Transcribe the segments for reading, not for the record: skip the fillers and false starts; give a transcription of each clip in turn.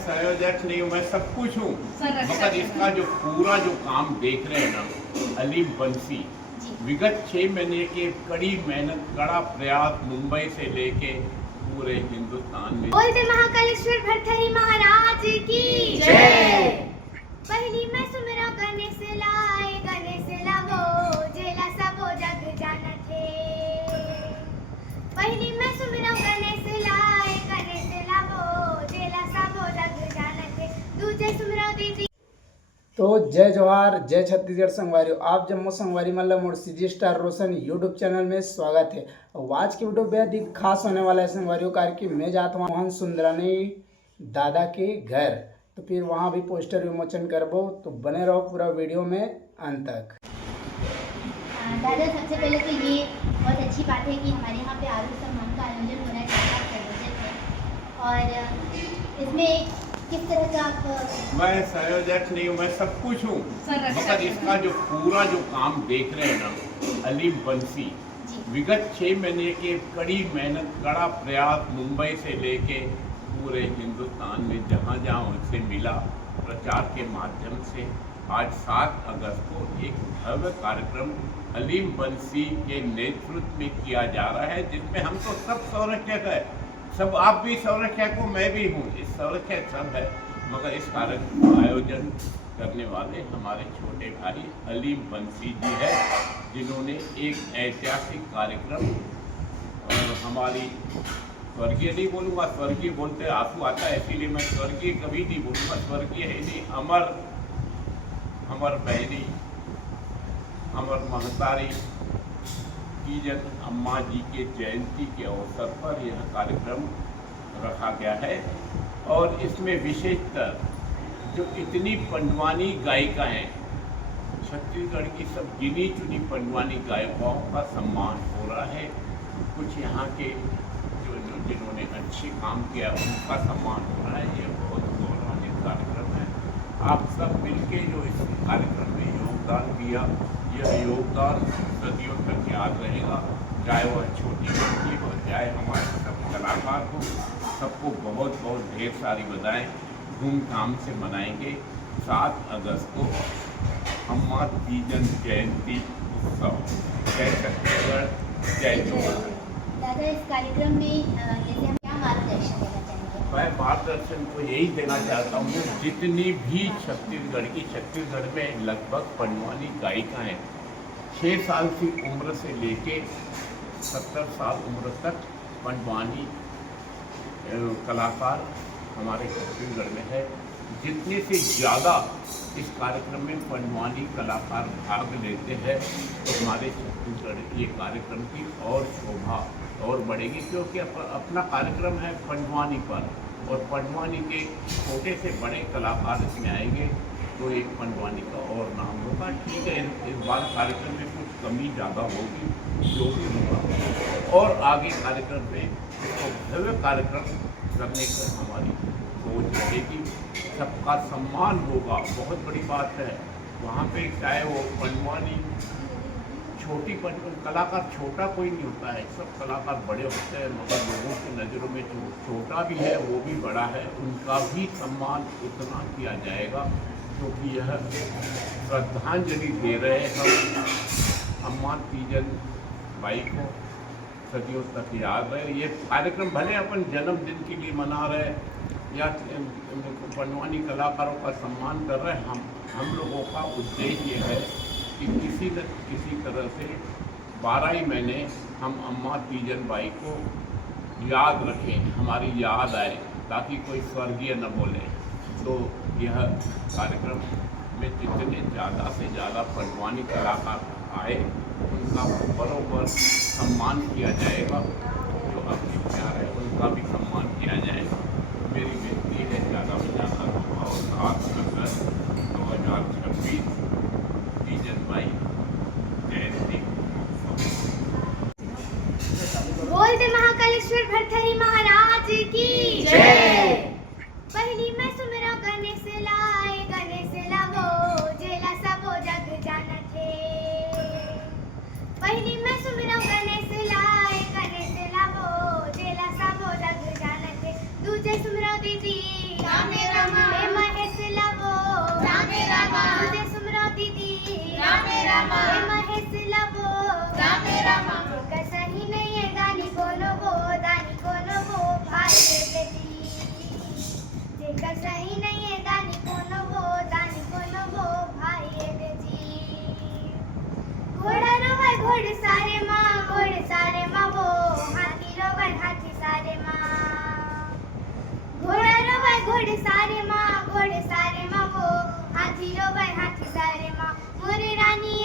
संयोजक नहीं हूँ, मैं सब कुछ हूँ, मगर इसका जो पूरा जो काम देख रहे हैं ना अलीम बंसी, विगत 6 महीने के कड़ी मेहनत, कड़ा प्रयास, मुंबई से लेके पूरे हिंदुस्तान में। बोलते महाकालेश्वर भरथरी महाराज की जय। पहली मैं सुमिरा गणेश लाए, गणेश लावो जेला सबो जग जानत है। पहली मैं सुमिरा गणेश लाए, गणेश लावो जेला सबो जग जानत है। दूजे सुमिरा दीदी। तो जय जवाहर, जय छत्तीसगढ़ संगवारी। आप जम्मू संगवारी मतलब मोर सीजी स्टार रोशन यूट्यूब चैनल में स्वागत है। और आज की वीडियो बेहद ही खास होने वाला है संगवारियों कार की। मैं जाता हूँ मोहन सुंदरानी दादा के घर, तो फिर वहाँ भी पोस्टर विमोचन करबो, तो बने रहो पूरा वीडियो में अंत तक। दादा, सबसे पहले तो ये बहुत अच्छी बात है कि हमारे यहाँ पे आलू सम्मान का आयोजन हो रहा है, संयोजक है। और इसमें किस तरह का आप? मैं संयोजक नहीं हूँ, मैं सब कुछ हूँ, मगर इसका जो पूरा जो काम देख रहे हैं ना अलीम बंसी, विगत 6 महीने के कड़ी मेहनत, कड़ा प्रयास, मुंबई से लेके पूरे हिंदुस्तान में जहाँ जहाँ उनसे मिला, प्रचार के माध्यम से आज 7 अगस्त को एक भव्य कार्यक्रम अलीम बंसी के नेतृत्व में किया जा रहा है, जिसमें हम तो सब संरक्षक है, सब आप भी संरक्षक हो, मैं भी हूँ, इस संरक्षक सब है। मगर इस कार्यक्रम का आयोजन करने वाले हमारे छोटे भाई अलीम बंसी जी है, जिन्होंने एक ऐतिहासिक कार्यक्रम, और हमारी स्वर्गीय नहीं बोलूँगा, स्वर्गीय बोलते आंसू आता है, इसीलिए मैं स्वर्गीय कभी नहीं बोलूँगा, स्वर्गीय है नहीं, अमर बहनी, अमर महतारी तीजन अम्मा जी के जयंती के अवसर पर यह कार्यक्रम रखा गया है। और इसमें विशेषतर जो इतनी पंडवानी गायिका हैं, छत्तीसगढ़ की सब गिनी चुनी पंडवानी गायिकाओं का सम्मान हो रहा है। कुछ यहाँ के जो जिन्होंने अच्छे काम किया उनका सम्मान हो रहा है। ये बहुत गौरवान्वित कार्यक्रम है। आप सब मिलके जो इस कार्यक्रम में योगदान दिया, यह योगदान सदियों तक याद रहेगा, चाहे वह छोटी बच्ची हो, चाहे हमारे सब कलाकार हो। सबको बहुत बहुत ढेर सारी बधाएं। धूमधाम से मनाएंगे 7 अगस्त को अम्मा तीजन जयंती उत्सव। जय छत्तीसगढ़, जय जोहार। दादा, इस कार्यक्रम में जैसे हम क्या मार्गदर्शन देना चाहेंगे? मैं मार्गदर्शन को यही देना चाहता हूँ, जितनी भी छत्तीसगढ़ में लगभग पंडवानी गायिका हैं, 6 साल की उम्र से लेके 70 साल उम्र तक पंडवानी कलाकार हमारे छत्तीसगढ़ में है। जितने से ज़्यादा इस कार्यक्रम में पंडवानी कलाकार भाग लेते हैं, तो हमारे छत्तीसगढ़ ये कार्यक्रम की और शोभा और बढ़ेगी, क्योंकि अपना कार्यक्रम है पंडवानी पर, और पंडवानी के छोटे से बड़े कलाकार इसमें आएंगे, तो एक पंडवानी का और नाम होगा। ठीक है, इस बार कार्यक्रम में कुछ कमी ज़्यादा होगी, जो भी होगा, और आगे कार्यक्रम में तो भव्य कार्यक्रम करने की हमारी सोच रहेगी। सबका सम्मान होगा, बहुत बड़ी बात है। वहाँ पे चाहे वो पंडवानी छोटी कलाकार, छोटा कोई नहीं होता है, सब कलाकार बड़े होते हैं, मगर लोगों की नज़रों में जो छोटा भी है वो भी बड़ा है, उनका भी सम्मान उतना किया जाएगा, क्योंकि यह श्रद्धांजलि दे रहे हैं हम अम्मा तीजन बाई को, सदियों तक याद रहे। ये कार्यक्रम भले अपन जन्मदिन के लिए मना रहे या पंडवानी कलाकारों का सम्मान कर रहे हैं, हम लोगों का उद्देश्य ये है कि किसी न किसी तरह से 12 ही महीने हम अम्मा तीजन बाई को याद रखें, हमारी याद आए, ताकि कोई स्वर्गीय न बोले। तो यह कार्यक्रम में जितने ज़्यादा से ज़्यादा पंडवानी कलाकार आए, उनका बराबर सम्मान किया जाएगा, जो अपने प्यार है उनका भी सम्मान किया जाएगा। मेरी विनती है ज़्यादा से ज़्यादा, और 7 अगस्त 2026 तीजन बाई जयंती। बोलते महाकालेश्वर भरथरी महाराज की जय। पहली मैं सुमिरा गणेश लाए, गणेश लावो जेला सबो जग जानत है। पहली मैं सुमिरा गणेश लाए, गणेश लावो जेला सबो जग जानत है। दूजे सुमिरा दीदी जेकर सही नहीं है दानी कोनो वो भाई रे जी घोड़ा रोवे घोड़ सारे माँ वो हाथी रोवे हाथी सारे माँ घोड़ा रोवे घोड़ सारे माँ वो हाथी रोवे हाथी सारे माँ मोरे रानी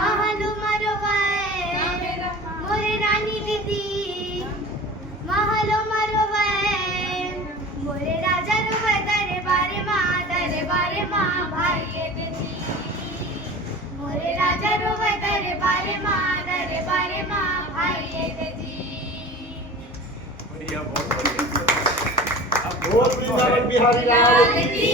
महलो मरोवे मोरे रानी दीदी महलो मरोवे मोरे राजा रोवे दरबारे माँ भाई दीदी मोरे राजा रोवे दरबारे माँ भाई दीदी बढ़िया, बहुत बढ़िया। अब बोल वृंदावन बिहारी लाल की